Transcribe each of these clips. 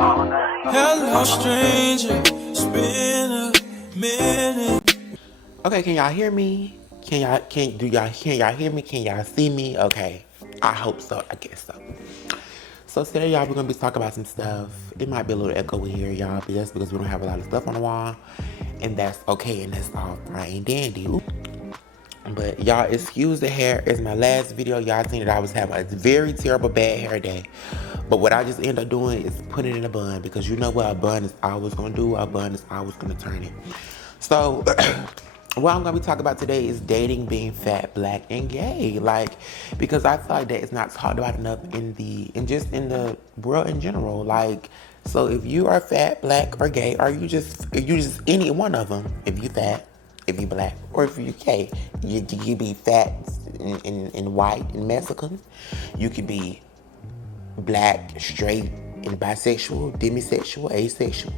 Hello, stranger. It's been a minute. Okay, can y'all hear me? Can y'all hear me? Can y'all see me? Okay. I hope so. I guess so. So today, y'all, we're gonna be talking about some stuff. It might be a little echo here, y'all, but that's because we don't have a lot of stuff on the wall. And that's okay, and that's all fine and dandy. But y'all, excuse the hair. It's my last video. Y'all seen that I was having a very terrible bad hair day. But what I just end up doing is putting it in a bun, because you know what a bun is always gonna do? A bun is always gonna turn it. So what I'm gonna be talking about today is dating, being fat, black, and gay. Like, because I feel like that is not talked about enough in the world in general. Like, so if you are fat, black, or gay, are you just any one of them? If you fat, if you black, or if you gay, you could be fat and white and Mexican. You could be black, straight, and bisexual, demisexual, asexual.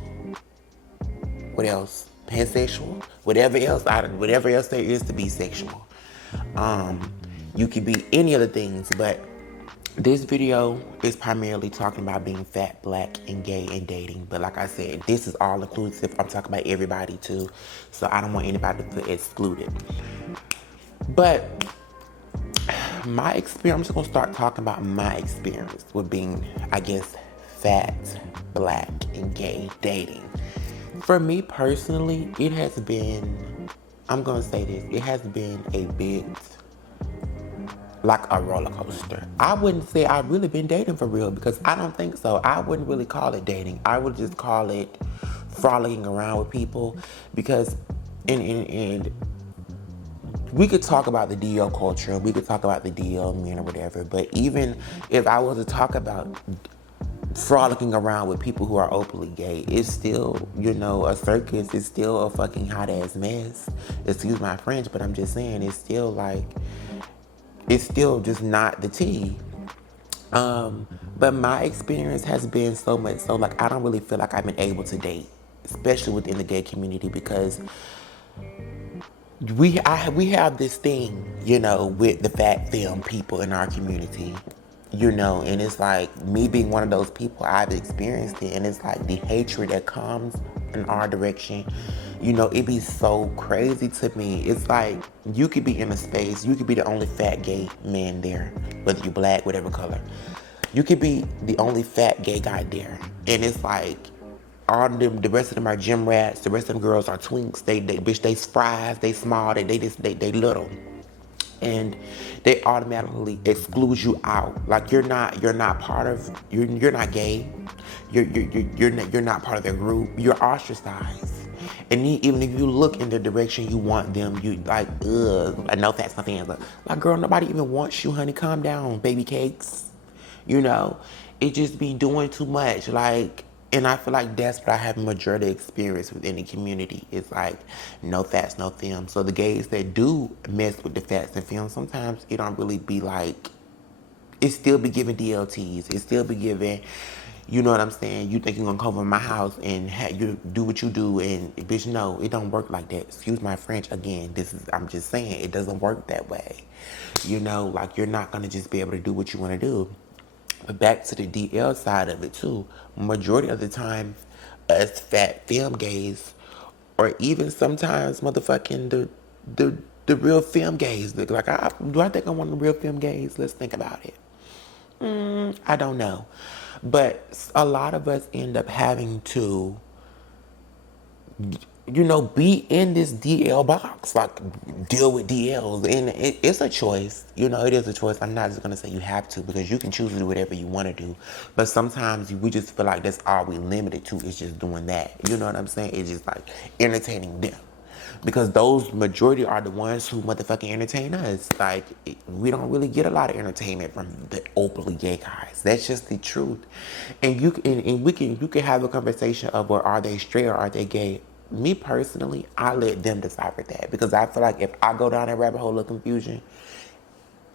What else? Pansexual. Whatever else there is to be sexual. You could be any other things, but this video is primarily talking about being fat, black, and gay and dating. But like I said, this is all inclusive. I'm talking about everybody too. So I don't want anybody to feel excluded. But my experience, I'm just gonna start talking about my experience with being, I guess, fat, black, and gay dating. For me personally, it has been, I'm gonna say this, it has been a bit like a roller coaster. I wouldn't say I've really been dating for real, because I don't think so. I wouldn't really call it dating. I would just call it frolicking around with people, because and we could talk about the DL culture, we could talk about the DL men or whatever, but even if I was to talk about frolicking around with people who are openly gay, it's still, a circus. It's still a fucking hot ass mess. Excuse my French, but I'm just saying, it's still just not the tea. But my experience has been so much so, like, I don't really feel like I've been able to date, especially within the gay community, because we have this thing, with the fat femme people in our community, and it's like, me being one of those people, I've experienced it, and it's like the hatred that comes in our direction, it be so crazy to me. It's like, you could be in a space, you could be the only fat gay man there, whether you're black, whatever color. You could be the only fat gay guy there, and it's like, all them, the rest of them are gym rats. The rest of them girls are twinks. They fries. They small. They little, and they automatically exclude you out. Like, you're not part of. You're not gay. You're not part of their group. You're ostracized. And even if you look in the direction you want them, you like, ugh. I know that's nothing. Like, girl, nobody even wants you, honey. Calm down, baby cakes. It just be doing too much. Like, and I feel like that's what I have majority experience within the community. It's like, no fats, no film. So the gays that do mess with the fats and film, sometimes it don't really be like, it still be giving DLTs. It still be giving, you know what I'm saying? You think you're gonna come over my house and you do what you do, and bitch, no, it don't work like that. Excuse my French again. I'm just saying, it doesn't work that way. Like, you're not gonna just be able to do what you wanna do. But back to the DL side of it too, majority of the time, us fat film gays, or even sometimes motherfucking the real film gays, like, do I think I'm one of the real film gays? Let's think about it. I don't know. But a lot of us end up having to, be in this DL box, like, deal with DLs. And it's a choice. It is a choice. I'm not just going to say you have to, because you can choose to do whatever you want to do. But sometimes we just feel like that's all we limited to, is just doing that. You know what I'm saying? It's just like entertaining them. Because those majority are the ones who motherfucking entertain us. Like, we don't really get a lot of entertainment from the openly gay guys. That's just the truth. And you can have a conversation of, well, are they straight or are they gay? Me personally, I let them decipher that, because I feel like if I go down that rabbit hole of confusion,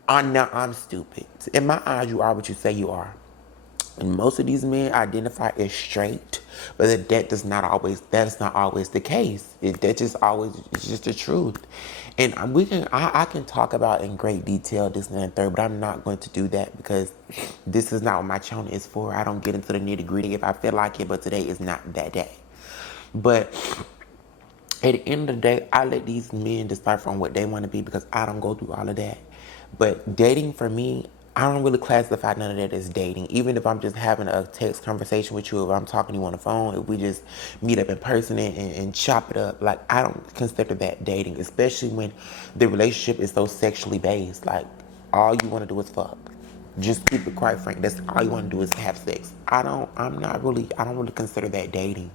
I'm stupid. In my eyes, you are what you say you are. And most of these men identify as straight, but that is not always the case. It's just the truth. And we can, I can talk about in great detail this and that and third, but I'm not going to do that because this is not what my channel is for. I don't get into the nitty gritty if I feel like it, but today is not that day. But at the end of the day, I let these men decipher on what they want to be because I don't go through all of that. But dating for me, I don't really classify none of that as dating. Even if I'm just having a text conversation with you, if I'm talking to you on the phone, if we just meet up in person and chop it up, like I don't consider that dating, especially when the relationship is so sexually based. Like all you want to do is fuck. Just keep it quite frank. That's all you want to do is have sex. I don't really consider that dating.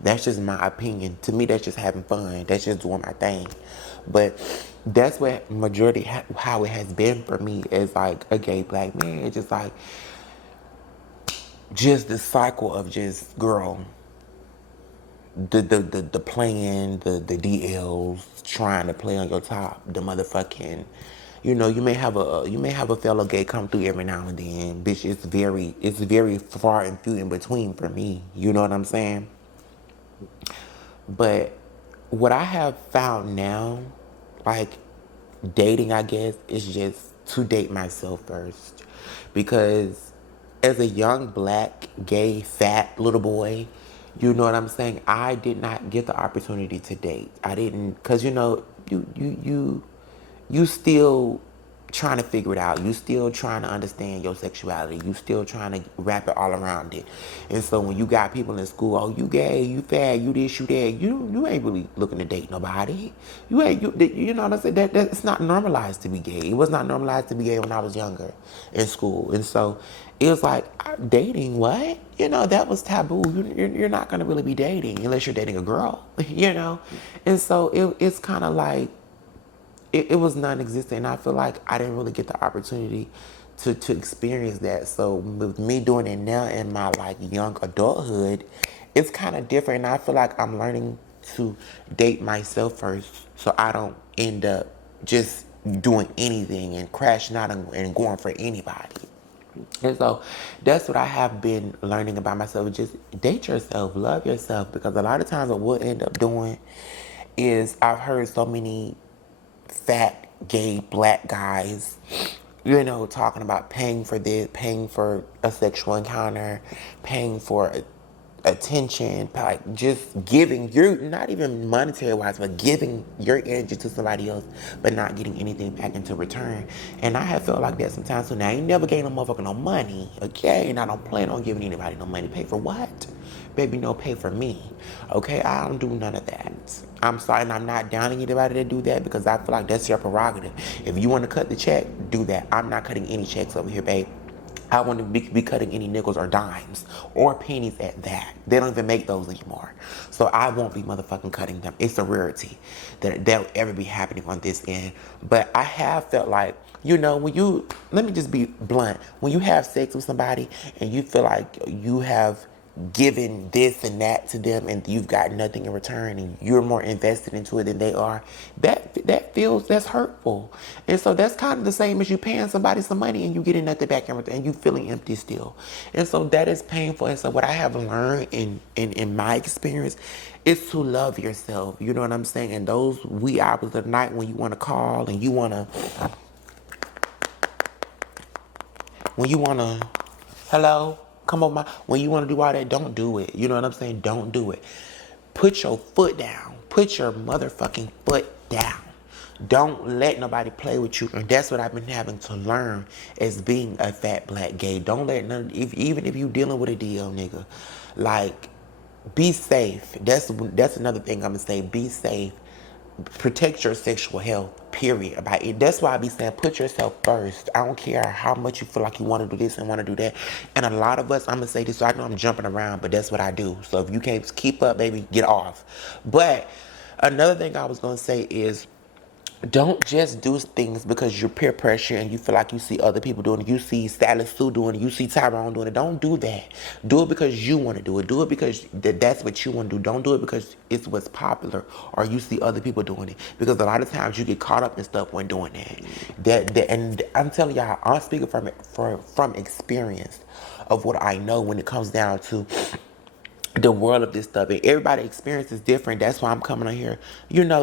That's just my opinion. To me, that's just having fun. That's just doing my thing. But that's what majority how it has been for me as like a gay black man. It's just like just the cycle of just girl, the playing, the DLs, trying to play on your top, the motherfucking, you may have a fellow gay come through every now and then, bitch. It's very far and few in between for me. You know what I'm saying? But what I have found now, like dating, I guess, is just to date myself first. Because as a young, black, gay, fat little boy, you know what I'm saying? I did not get the opportunity to date. I didn't, because you still trying to figure it out. You still trying to understand your sexuality. You still trying to wrap it all around it. And so when you got people in school, oh, you gay, you fat, you this, you that, you ain't really looking to date nobody. You know what I'm saying? It's not normalized to be gay. It was not normalized to be gay when I was younger in school. And so it was like, dating, what? That was taboo. You're not going to really be dating unless you're dating a girl, And so it's kind of like, it was non-existent, and I feel like I didn't really get the opportunity to experience that. So with me doing it now in my like young adulthood, it's kind of different, and I feel like I'm learning to date myself first so I don't end up just doing anything and crashing out and going for anybody. And so that's what I have been learning about myself. Just date yourself, love yourself, because a lot of times what we'll end up doing is, I've heard so many fat, gay, black guys, talking about paying for this, paying for a sexual encounter, paying for attention, like just giving your, not even monetary wise, but giving your energy to somebody else, but not getting anything back into return. And I have felt like that sometimes. So now I ain't never gave no motherfucker no money, okay? And I don't plan on giving anybody no money. Pay for what? Baby, no, pay for me, okay? I don't do none of that. I'm sorry, and I'm not downing anybody to do that because I feel like that's your prerogative. If you want to cut the check, do that. I'm not cutting any checks over here, babe. I want to be cutting any nickels or dimes or pennies at that. They don't even make those anymore. So I won't be motherfucking cutting them. It's a rarity that will ever be happening on this end. But I have felt like, let me just be blunt. When you have sex with somebody and you feel like you have given this and that to them and you've got nothing in return and you're more invested into it than they are, that's hurtful. And so that's kind of the same as you paying somebody some money and you getting nothing back in return and you feeling empty still. And so that is painful. And so what I have learned in my experience is to love yourself. You know what I'm saying? And those wee hours of the night when you want to call and when you want to, hello? Come on, when you want to do all that, don't do it. You know what I'm saying? Don't do it. Put your foot down. Put your motherfucking foot down. Don't let nobody play with you. And that's what I've been having to learn as being a fat black gay. Don't let even if you dealing with a deal, nigga, like, be safe. That's another thing I'm gonna say. Be safe. Protect your sexual health, period. About it. That's why I be saying put yourself first. I don't care how much you feel like you want to do this and want to do that. And a lot of us, I'm gonna say this, so I know I'm jumping around, but that's what I do. So if you can't keep up, baby, get off. But another thing I was gonna say is, don't just do things because you're peer pressure and you feel like you see other people doing it. You see Sally Sue doing it. You see Tyrone doing it. Don't do that. Do it because you want to do it. Do it because that's what you want to do. Don't do it because it's what's popular or you see other people doing it. Because a lot of times you get caught up in stuff when doing that. And I'm telling y'all, I'm speaking from experience of what I know when it comes down to the world of this stuff, and everybody experience is different. That's why I'm coming on here,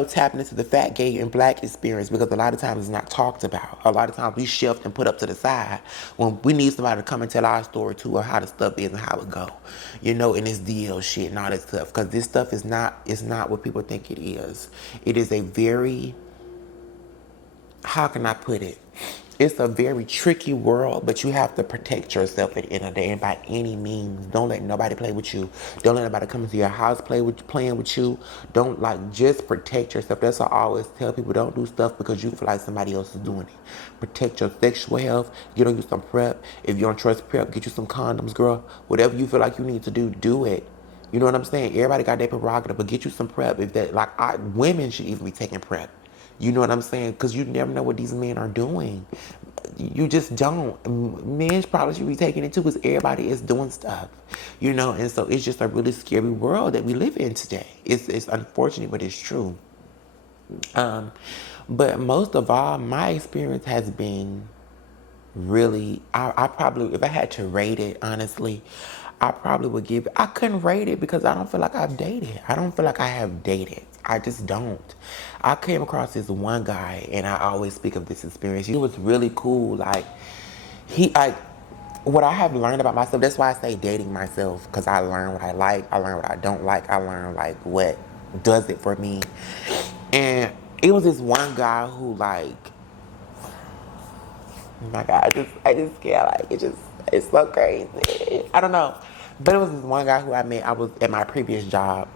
tapping into the fat, gay, and black experience, because a lot of times it's not talked about. A lot of times we shift and put up to the side when we need somebody to come and tell our story too, or how the stuff is and how it go, and it's DL shit and all that stuff, because this stuff is not what people think it is. It is a very, how can I put it? It's a very tricky world, but you have to protect yourself at the end of the day, and by any means. Don't let nobody play with you. Don't let nobody come into your house playing with you. Don't, just protect yourself. That's why I always tell people, don't do stuff because you feel like somebody else is doing it. Protect your sexual health. Get on you some prep. If you don't trust prep, get you some condoms, girl. Whatever you feel like you need to do, do it. You know what I'm saying? Everybody got their prerogative, but get you some prep. If that, women should even be taking prep. You know what I'm saying? Because you never know what these men are doing. You just don't. Men probably should be taking it too, because everybody is doing stuff. And so it's just a really scary world that we live in today. It's unfortunate, but it's true. But most of all, my experience has been really, I probably, if I had to rate it, honestly, I probably would give it, I couldn't rate it because I don't feel like I've dated. I don't feel like I have dated. I just don't. I came across this one guy, and I always speak of this experience. He was really cool. What I have learned about myself, that's why I say dating myself, because I learn what I like, I learn what I don't like, I learn what does it for me. And it was this one guy who oh my God, I just can't, it's so crazy. I don't know. But it was this one guy who I met, I was at my previous job.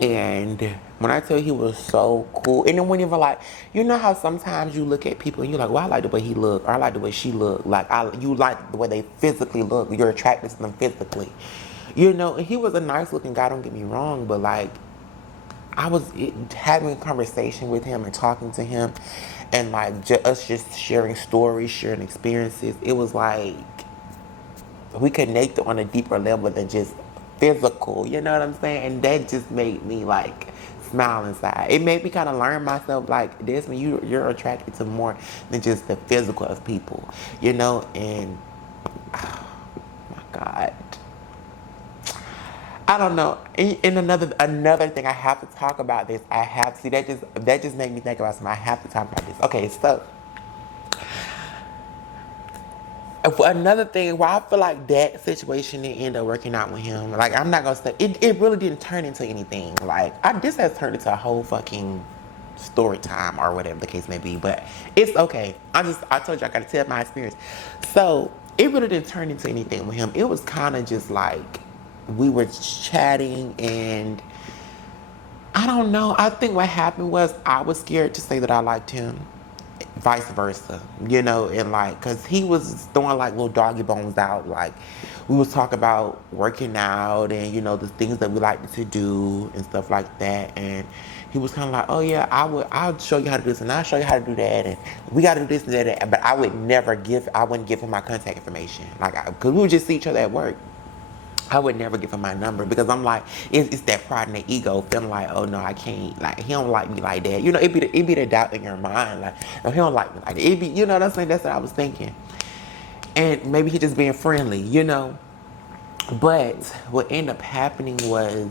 And when I tell you, he was so cool. And then when you were you know how sometimes you look at people and you're like, well, I like the way he look, or I like the way she look. You like the way they physically look. You're attracted to them physically. And he was a nice looking guy, don't get me wrong, but I was having a conversation with him and talking to him, and us just sharing stories, sharing experiences. It was we connected on a deeper level than just physical. You know what I'm saying? And that just made me smile inside. It made me kind of learn myself this, when you're attracted to more than just the physical of people. And oh my God. I don't know. And another thing, I have to talk about this. That just made me think about something. I have to talk about this. Okay, so another thing, why I feel like that situation didn't end up working out with him. I'm not gonna say it really didn't turn into anything. This has turned into a whole fucking story time, or whatever the case may be. But it's okay. I told you I gotta tell my experience. So it really didn't turn into anything with him. It was kind of just we were chatting, and I don't know. I think what happened was I was scared to say that I liked him, vice versa, and cause he was throwing little doggy bones out. We was talking about working out and, the things that we like to do and stuff like that. And he was kind of oh yeah, I'll show you how to do this, and I'll show you how to do that. And we got to do this and that. But I wouldn't give him my contact information. Cause we would just see each other at work. I would never give him my number, because I'm it's that pride and the ego feeling oh no, I can't, he don't like me like that. It be the doubt in your mind, no, he don't like me like that. It be, what I'm saying? That's what I was thinking. And maybe he just being friendly, But what ended up happening was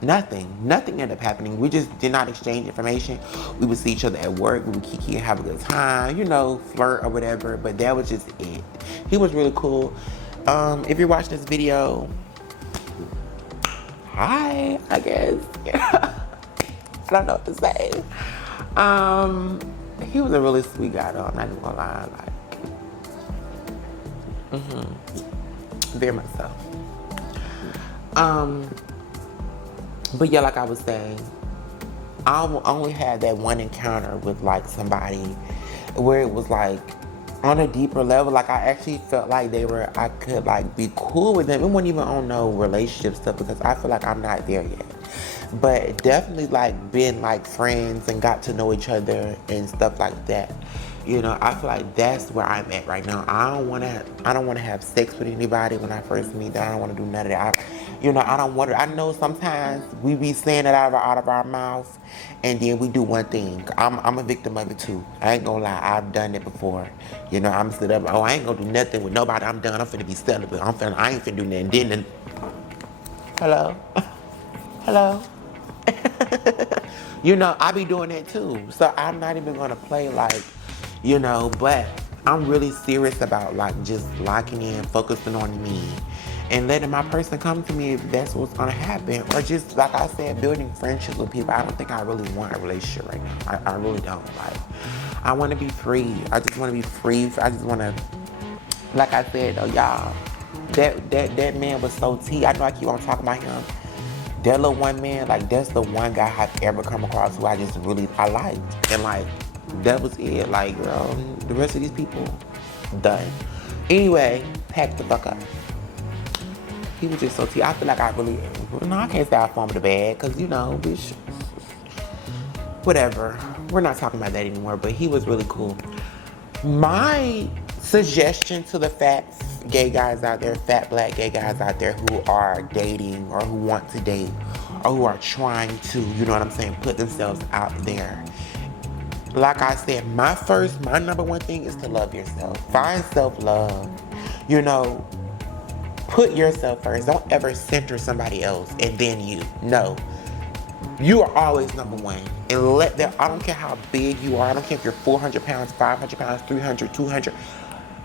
nothing. Nothing ended up happening. We just did not exchange information. We would see each other at work. We would kiki and have a good time, flirt or whatever. But that was just it. He was really cool. If you're watching this video, hi, I guess. I don't know what to say. He was a really sweet guy, though. I'm not even gonna lie. Very much so. But yeah, like I was saying, I only had that one encounter with somebody where it was on a deeper level. I actually felt I could be cool with them. It wasn't even on no relationship stuff, because I feel like I'm not there yet. But definitely been friends and got to know each other and stuff like that. I feel like that's where I'm at right now. I don't want to have sex with anybody when I first meet them. I don't want to do none of that. I don't want to. I know sometimes we be saying it out of our mouth, and then we do one thing. I'm a victim of it too. I ain't gonna lie. I've done it before. I'm sit up. Oh, I ain't gonna do nothing with nobody. I'm done. I'm finna be celibate. I ain't finna do nothing. Then Hello? Hello? You know, I be doing that too. So I'm not even gonna play like, you know, but I'm really serious about like just locking in, focusing on me, and letting my person come to me if that's what's gonna happen. Or just like I said, building friendships with people. I don't think I really want a relationship right now. I really don't. Like, I wanna be free. I just wanna be free. I just wanna, like I said though, y'all, that man was so T. I know I keep on talking about him. That little one man, like that's the one guy I've ever come across who I just really I liked. And like that was it. Like, girl, the rest of these people, done. Anyway, pack the fuck up. He was just so T. I feel like I really, no, I can't say I fumbled the bag, cause you know, bitch, whatever. We're not talking about that anymore, but he was really cool. My suggestion to the fat gay guys out there, fat black gay guys out there who are dating or who want to date or who are trying to, you know what I'm saying, put themselves out there. Like I said, my number one thing is to love yourself. Find self-love. You know, put yourself first. Don't ever center somebody else and then you. No. You are always number one. And let that, I don't care how big you are. I don't care if you're 400 pounds, 500 pounds, 300, 200.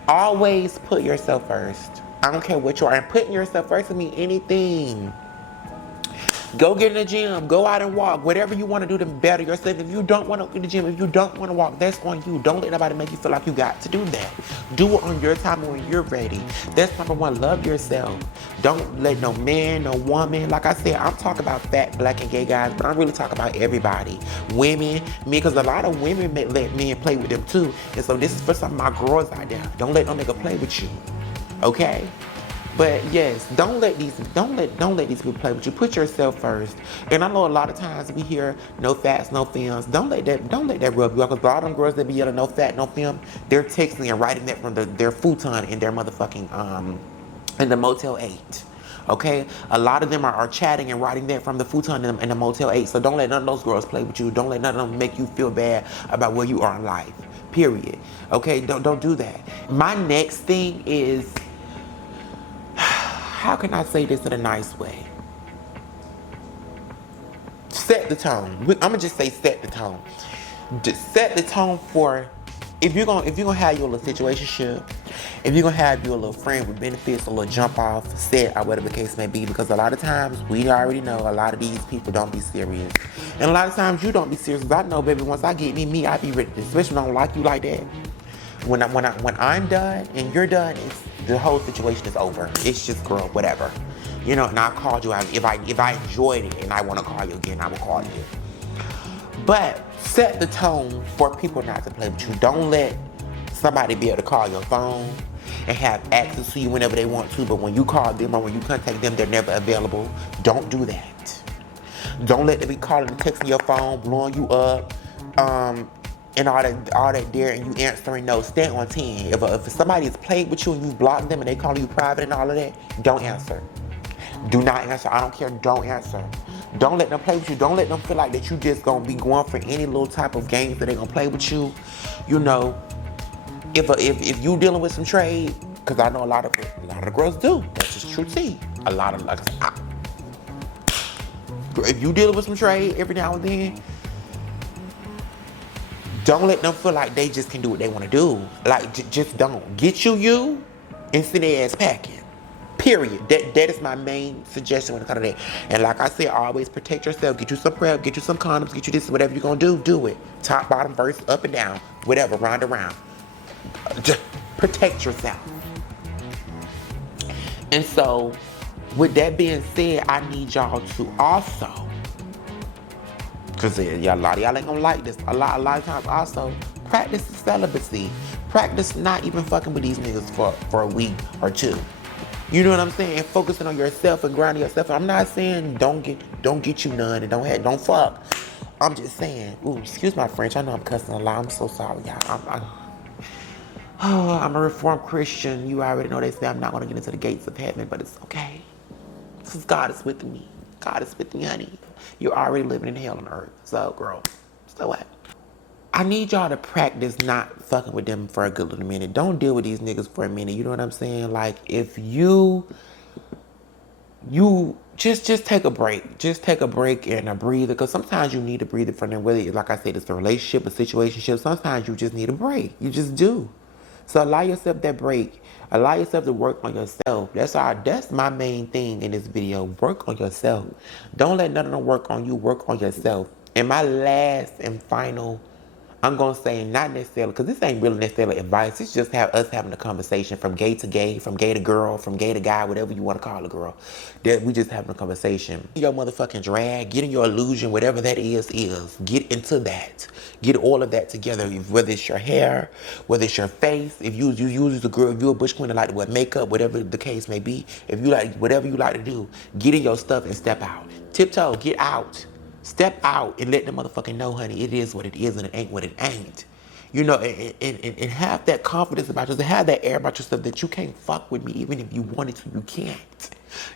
Always put yourself first. I don't care what you are. And putting yourself first can mean anything. Go get in the gym. Go out and walk. Whatever you want to do to better yourself. If you don't want to go to the gym, if you don't want to walk, that's on you. Don't let nobody make you feel like you got to do that. Do it on your time when you're ready. That's number one. Love yourself. Don't let no man, no woman. Like I said, I'm talking about fat, black, and gay guys, but I'm really talking about everybody. Women, me, because a lot of women let men play with them too. And so this is for some of my girls out there. Don't let no nigga play with you. Okay? But yes, don't let these people play with you. Put yourself first. And I know a lot of times we hear no fats, no films. Don't let that rub you up. Because a lot of them girls that be yelling no fat, no film, they're texting and writing that from their futon in their motherfucking in the Motel 8. Okay? A lot of them are chatting and writing that from the futon in the Motel 8. So don't let none of those girls play with you. Don't let none of them make you feel bad about where you are in life. Period. Okay? Don't do that. My next thing is, how can I say this in a nice way? Set the tone. I'm gonna just say set the tone. Just set the tone for if you're gonna have your little situationship, if you're gonna have your little friend with benefits, a little jump off, set or whatever the case may be, because a lot of times we already know a lot of these people don't be serious. And a lot of times you don't be serious, because I know, baby, once I get me, I be ready, especially when I don't like you like that. When I'm done and you're done, the whole situation is over. It's just, girl, whatever. You know, and I called you. If I enjoyed it and I want to call you again, I will call you. But set the tone for people not to play with you. Don't let somebody be able to call your phone and have access to you whenever they want to, but when you call them or when you contact them, they're never available. Don't do that. Don't let them be calling and texting your phone, blowing you up, and all that there, and you answering no. Stand on 10. If somebody has played with you and you blocked them and they calling you private and all of that, don't answer. Do not answer. I don't care. Don't answer. Don't let them play with you. Don't let them feel like that you just gonna be going for any little type of games that they gonna play with you. You know, if you dealing with some trade, because I know a lot of the girls do. That's just true tea. A lot of if you dealing with some trade every now and then, don't let them feel like they just can do what they want to do. Like, just don't. Get you, and send their ass packing. Period. That is my main suggestion when it comes to that. And like I said, always protect yourself. Get you some prep, get you some condoms, get you this, whatever you're going to do it. Top, bottom, verse, up and down, whatever, round and round. Just protect yourself. And so, with that being said, I need y'all to also, because a lot of y'all ain't gonna like this. A lot of times also, practice celibacy. Practice not even fucking with these niggas for a week or two. You know what I'm saying? Focusing on yourself and grinding yourself. I'm not saying don't get you none and don't fuck. I'm just saying, ooh, excuse my French. I know I'm cussing a lot. I'm so sorry, y'all. I'm a Reformed Christian. You already know they say I'm not gonna get into the gates of heaven, but it's okay. Because God is with me. God is with me, honey. You're already living in hell on earth. So, girl, so what? I need y'all to practice not fucking with them for a good little minute. Don't deal with these niggas for a minute. You know what I'm saying? Like, if you just take a break. Just take a break and a breather, because sometimes you need a breather from them. Whether, like I said, it's a relationship, a situationship. Sometimes you just need a break. You just do. So allow yourself that break. Allow yourself to work on yourself. That's my main thing in this video. Work on yourself. Don't let none of them work on you. Work on yourself. And my last and final, I'm going to say, not necessarily, because this ain't really necessarily advice. It's just us having a conversation from gay to girl, from gay to guy, whatever you want to call a girl. That we just having a conversation. Your motherfucking drag, get in your illusion, whatever that is. Get into that. Get all of that together. Whether it's your hair, whether it's your face, if you use a girl, if you're a bush queen that like to wear makeup, whatever the case may be, if you like, whatever you like to do, get in your stuff and step out. Tiptoe, get out. Step out and let the motherfucking know, honey, it is what it is and it ain't what it ain't. You know, and have that confidence about yourself, have that air about yourself that you can't fuck with me even if you wanted to. You can't.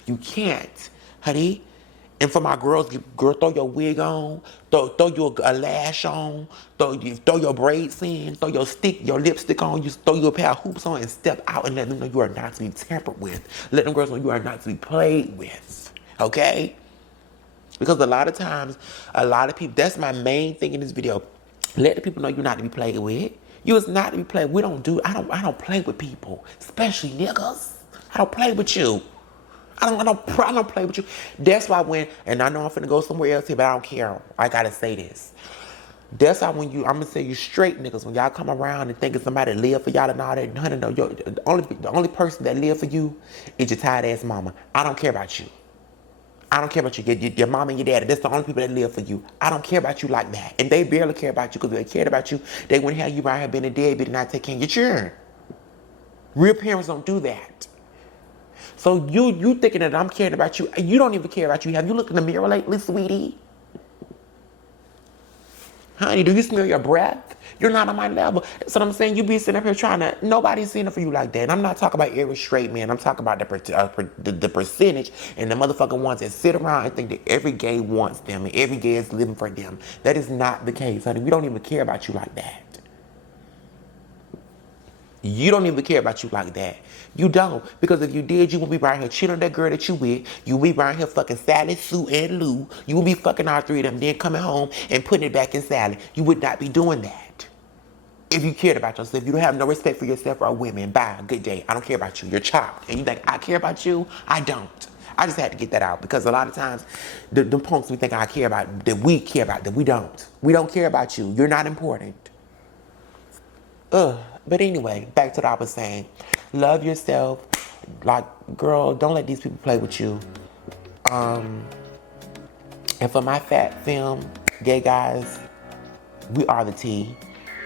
You can't, honey. And for my girls, girl, throw your wig on, throw your lash on, throw your braids in, throw your lipstick on, you throw your pair of hoops on and step out and let them know you are not to be tampered with. Let them girls know you are not to be played with, okay? Because a lot of times, a lot of people, that's my main thing in this video. Let the people know you're not to be played with. You is not to be played. I don't play with people, especially niggas. I don't play with you. I don't play with you. That's why and I know I'm finna go somewhere else here, but I don't care. I gotta say this. That's why I'm gonna say you straight niggas, when y'all come around and thinking somebody live for y'all and all that, honey, no, the only person that live for you is your tired ass mama. I don't care about you. I don't care about you. Your mom and your daddy, that's the only people that live for you. I don't care about you like that. And they barely care about you, because if they cared about you, they wouldn't have you right here being a deadbeat and not take care of your children. Real parents don't do that. So you thinking that I'm caring about you. You don't even care about you. Have you looked in the mirror lately, sweetie? Honey, do you smell your breath? You're not on my level. That's what I'm saying. You be sitting up here trying to, nobody's seeing it for you like that. And I'm not talking about every straight man. I'm talking about the percentage and the motherfucking ones that sit around and think that every gay wants them and every gay is living for them. That is not the case, honey. We don't even care about you like that. You don't even care about you like that. You don't. Because if you did, you would be right here cheating on that girl that you with. You would be right here fucking Sally, Sue, and Lou. You would be fucking all three of them, then coming home and putting it back in Sally. You would not be doing that. If you cared about yourself, you don't have no respect for yourself or women. Bye. Good day. I don't care about you. You're a child. And you think I care about you? I don't. I just had to get that out, because a lot of times the punks we think I care about, that we care about, that we don't. We don't care about you. You're not important. But anyway, back to what I was saying. Love yourself. Like, girl, don't let these people play with you. And for my fat film, gay guys, we are the T.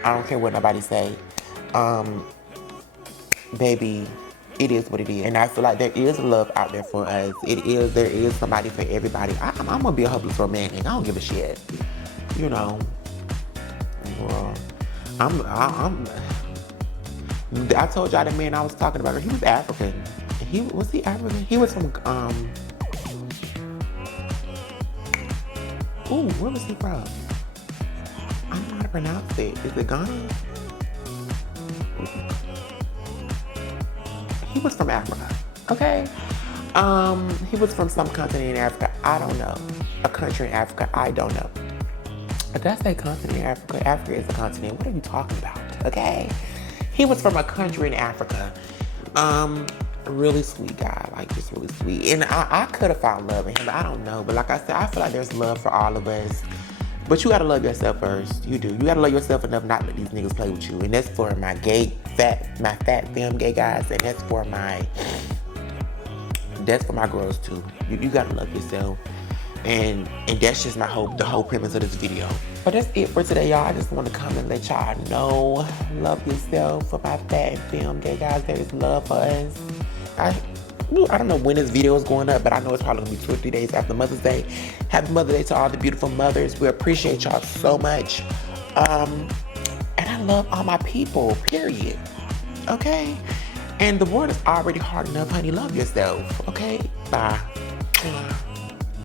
I don't care what nobody say. Baby, it is what it is. And I feel like there is love out there for us. There is somebody for everybody. I'm gonna be a hopeless romantic. I don't give a shit. You know. Well, I told y'all the man I was talking about, he was African. Was he African? He was from, where was he from? I don't know how to pronounce it. Is it Ghana? He was from Africa, okay? He was from some continent in Africa. I don't know. A country in Africa. I don't know. Did I say continent in Africa? Africa is a continent. What are you talking about, okay? He was from a country in Africa. Really sweet guy, like just really sweet. And I could have found love in him, but I don't know. But like I said, I feel like there's love for all of us. But you gotta love yourself first. You do. You gotta love yourself enough not to let these niggas play with you. And that's for my fat femme gay guys, and that's for my girls too. You gotta love yourself. And that's just the whole premise of this video. But that's it for today, y'all. I just want to come and let y'all know. Love yourself. For my fat film gay guys, there is love for us. I don't know when this video is going up, but I know it's probably going to be 2 or 3 days after Mother's Day. Happy Mother's Day to all the beautiful mothers. We appreciate y'all so much. And I love all my people, period. Okay? And the world is already hard enough, honey. Love yourself. Okay? Bye.